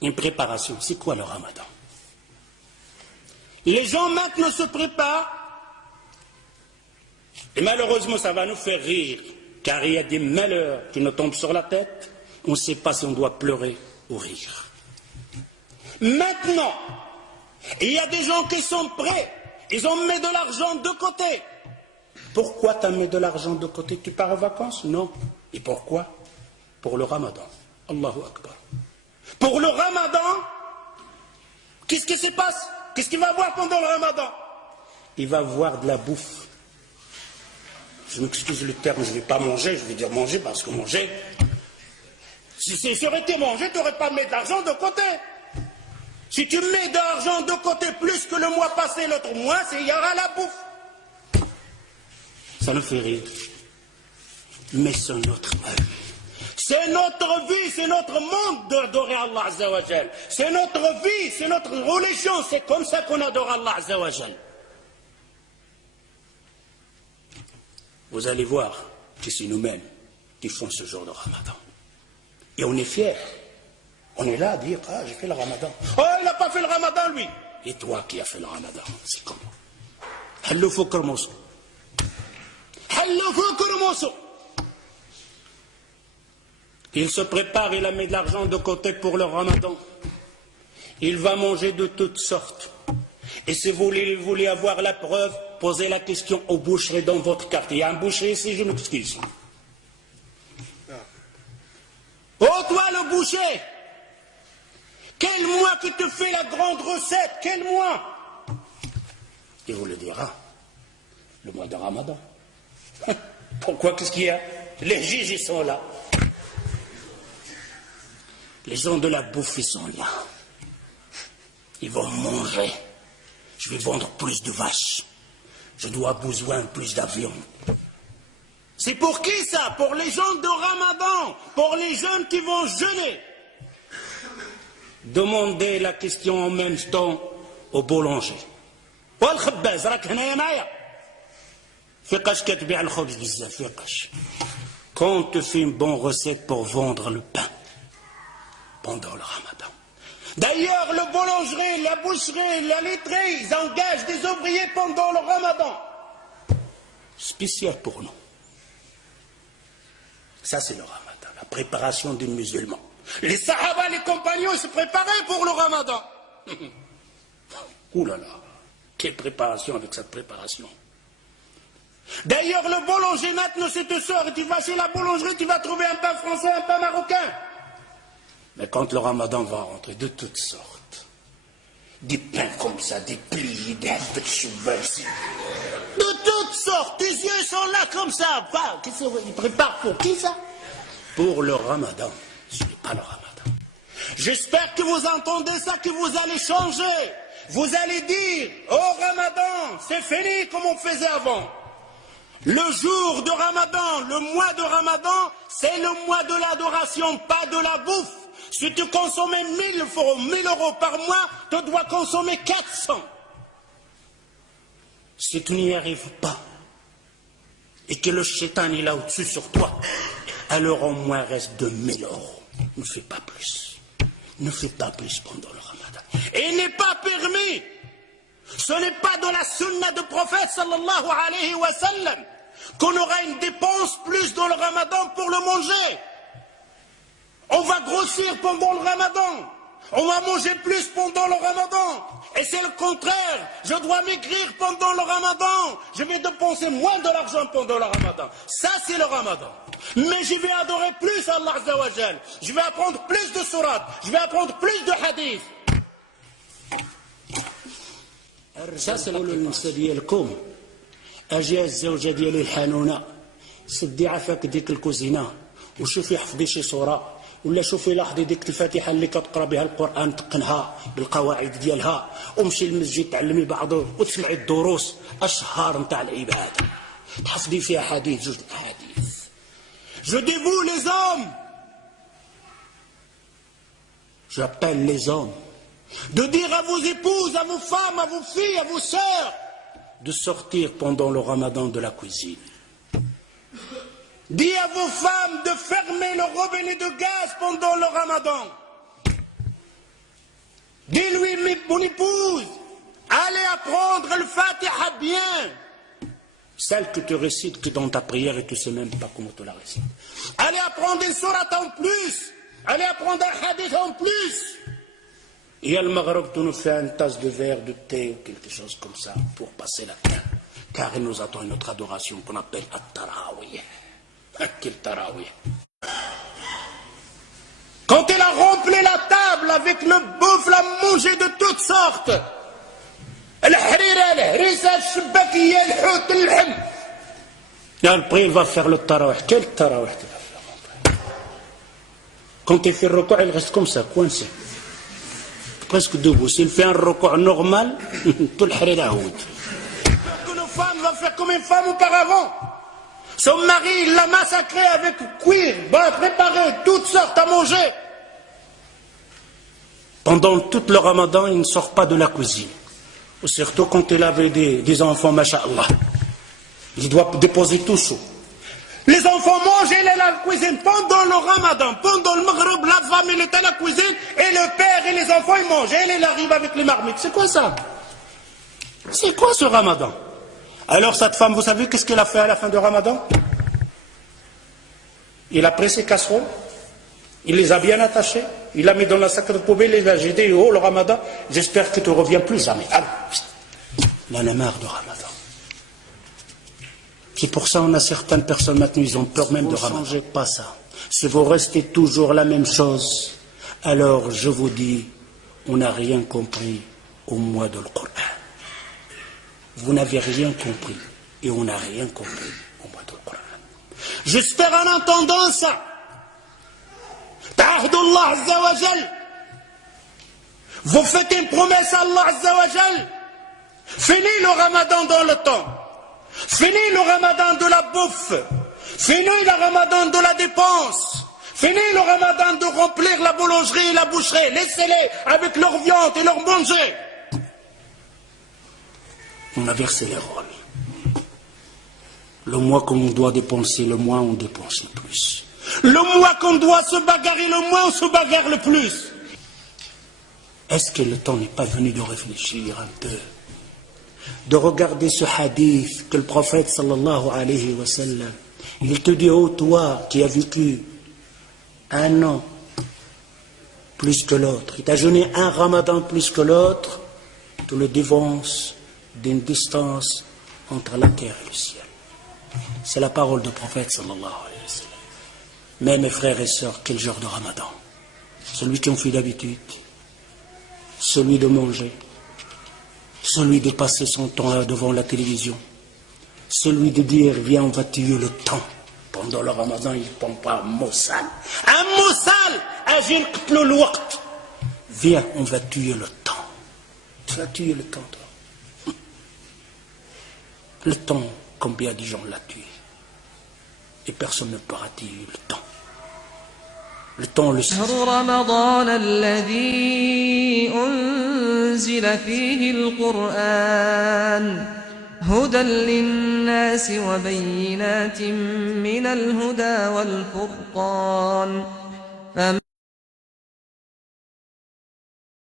Une préparation. C'est quoi le ramadan? Les gens maintenant se préparent, et malheureusement ça va nous faire rire, car il y a des malheurs qui nous tombent sur la tête, on ne sait pas si on doit pleurer ou rire. Maintenant, il y a des gens qui sont prêts, ils ont mis de l'argent de côté. Pourquoi tu as mis de l'argent de côté? Tu pars en vacances? Non. Et pourquoi? Pour le ramadan. Allahu Akbar. Pour le ramadan, qu'est-ce qui se passe? Qu'est-ce qu'il va voir pendant le ramadan? Il va voir de la bouffe. Je m'excuse le terme, je ne vais pas manger, je vais dire manger parce que manger, si ça aurait été manger, tu n'aurais pas mis de l'argent de côté. Si tu mets de l'argent de côté plus que le mois passé, l'autre mois, il y aura la bouffe. Ça nous fait rire. Mais c'est notre œuvre. C'est notre vie, c'est notre monde d'adorer Allah Azza wa Jal. C'est notre vie, c'est notre religion, c'est comme ça qu'on adore Allah Azza wa Jal. Vous allez voir que c'est nous-mêmes qui font ce jour de ramadan. Et on est fiers. On est là à dire, ah, j'ai fait le ramadan. Oh, il n'a pas fait le ramadan, lui. Et toi qui as fait le ramadan, c'est comment? Hallo fukr mousso. Hallo fukr mousso. Il se prépare, il a mis de l'argent de côté pour le ramadan. Il va manger de toutes sortes. Et si vous voulez avoir la preuve, posez la question aux boucheries dans votre quartier. Il y a un boucher ici, je m'excuse. Oh, toi le boucher, quel mois qui te fait la grande recette? Quel mois? Il vous le dira, le mois de ramadan. Pourquoi? Qu'est-ce qu'il y a? Les juges, ils sont là. Les gens de la bouffe, ils sont là. Ils vont manger. Je vais vendre plus de vaches. Je dois besoin plus d'avions. C'est pour qui ça? Pour les gens de Ramadan, pour les jeunes qui vont jeûner. Demandez la question en même temps au boulanger. Quand on te fait une bonne recette pour vendre le pain pendant le Ramadan. D'ailleurs, le boulangerie, la boucherie, la laiterie, ils engagent des ouvriers pendant le Ramadan. Spécial pour nous. Ça, c'est le Ramadan, la préparation du musulman. Les Sahaba, les compagnons, ils se préparaient pour le Ramadan. Ouh là là, quelle préparation avec cette préparation. D'ailleurs, le boulanger, maintenant, si tu sors et tu vas chez la boulangerie, tu vas trouver un pain français, un pain marocain. Mais quand le Ramadan va rentrer, de toutes sortes, des pains comme ça, des pliés, des habits de cheval, de toutes sortes, tes yeux sont là comme ça. Ils préparent pour qui ça? Pour le Ramadan. Ce n'est pas le Ramadan. J'espère que vous entendez ça, que vous allez changer. Vous allez dire, oh Ramadan, c'est fini comme on faisait avant. Le jour de Ramadan, le mois de Ramadan, c'est le mois de l'adoration, pas de la bouffe. Si tu consommais 1000 euros par mois, tu dois consommer 400. Si tu n'y arrives pas, et que le shaitan est là au-dessus sur toi, alors au moins reste de 1000 euros. Ne fais pas plus. Ne fais pas plus pendant le Ramadan. Et il n'est pas permis. Ce n'est pas de la sunna du prophète sallallahu alayhi wa sallam qu'on aura une dépense plus dans le Ramadan pour le manger. On va grossir pendant le Ramadan. On va manger plus pendant le Ramadan. Et c'est le contraire. Je dois maigrir pendant le Ramadan. Je vais dépenser moins de l'argent pendant le Ramadan. Ça, c'est le Ramadan. Mais je vais adorer plus Allah Azza wa Jal. Je vais apprendre plus de sourates. Je vais apprendre plus de hadiths. Ça, c'est النساء ديالكم اجي الزوجه ديالي الحنونه سدي عافاك ديك الكوزينه وشوفي حفظي شي صوره ولا شوفي لاحظي ديك الفاتحه اللي كتقرا بها القران تقنها بالقواعد ديالها ومشي للمسجد تعلمي بعضه وتسمعي الدروس اشهار نتاع العباده تحفظي فيها حديث جوج احاديث. Je dis vous les hommes, j'appelle les hommes, de dire à vos épouses, à vos femmes, à vos filles, à vos sœurs, de sortir pendant le Ramadan de la cuisine. Dis à vos femmes de fermer le robinet de gaz pendant le Ramadan. mon épouse, allez apprendre le Fatiha bien. Celle que tu récites que dans ta prière et tu ne sais même pas comment tu la récites. Allez apprendre une sourate en plus. Allez apprendre un hadith en plus. Et à le Maghreb, tu nous fais une tasse de verre, de thé ou quelque chose comme ça pour passer la fin. Car il nous attend une autre adoration qu'on appelle At-Tarawih. Quel Tarawih. Quand il a rempli la table avec le bouffe, la manger de toutes sortes. Et après il va faire le tarawih. Quel tarawih tu vas faire? Quand il fait le recours, il reste comme ça, coincé. Presque debout. S'il fait un recours normal, tout le harira houd. Une femme va faire comme une femme auparavant. Son mari, il l'a massacré avec cuir, préparé toutes sortes à manger. Pendant tout le ramadan, il ne sort pas de la cuisine. Surtout quand il avait des enfants, masha'Allah. Il doit déposer tout chaud. Les enfants mangent, il est à la cuisine. Pendant le ramadan, pendant le maghreb, la femme, elle est à la cuisine, et le père et les enfants, ils mangent. Et il arrive avec les marmites. C'est quoi ça? C'est quoi ce ramadan? Alors cette femme, vous savez qu'est-ce qu'elle a fait à la fin du ramadan? Il a pris ses casseroles, il les a bien attachées, il l'a mis dans la sac de poubelle, il a jeté, oh le ramadan, j'espère que tu ne reviens plus jamais. Allez, il en a marre du ramadan. C'est pour ça qu'on a certaines personnes maintenant, ils ont peur même de ramadan. Ne changez pas ça. Si vous restez toujours la même chose, alors je vous dis, on n'a rien compris au mois de Coran. Vous n'avez rien compris et on n'a rien compris au mois de Coran. J'espère en entendant ça. Ta'ahdullah Azza wa Jal. Vous faites une promesse à Allah Azza wa Jal. Fini le ramadan dans le temps. Fini le ramadan de la bouffe. Fini le ramadan de la dépense. Fini le ramadan de remplir la boulangerie et la boucherie. Laissez-les avec leur viande et leur manger. On a versé les rôles. Le mois qu'on doit dépenser, le mois on dépense le plus. Le mois qu'on doit se bagarrer, le mois on se bagarre le plus. Est-ce que le temps n'est pas venu de réfléchir un peu, de regarder ce hadith que le prophète sallallahu alayhi wa sallam, il te dit, oh toi qui as vécu un an plus que l'autre, il t'a jeûné un ramadan plus que l'autre, tu le dévances d'une distance entre la terre et le ciel. C'est la parole du prophète sallallahu alayhi wa sallam. Mais mes frères et sœurs, quel genre de ramadan? Celui qui en fait d'habitude, celui de manger, celui de passer son temps devant la télévision, celui de dire viens on va tuer le temps. Pendant le ramadan il ne prend pas un mot sale. Un mot sale, agir le waqt. Viens on va tuer le temps. Tu vas tuer le temps toi. Le temps, combien de gens l'ont tué? Et personne ne pourra tuer le temps. Le temps le sait. رمضان الذي أنزل فيه القرآن هدى للناس وبينات من الهدى والفرقان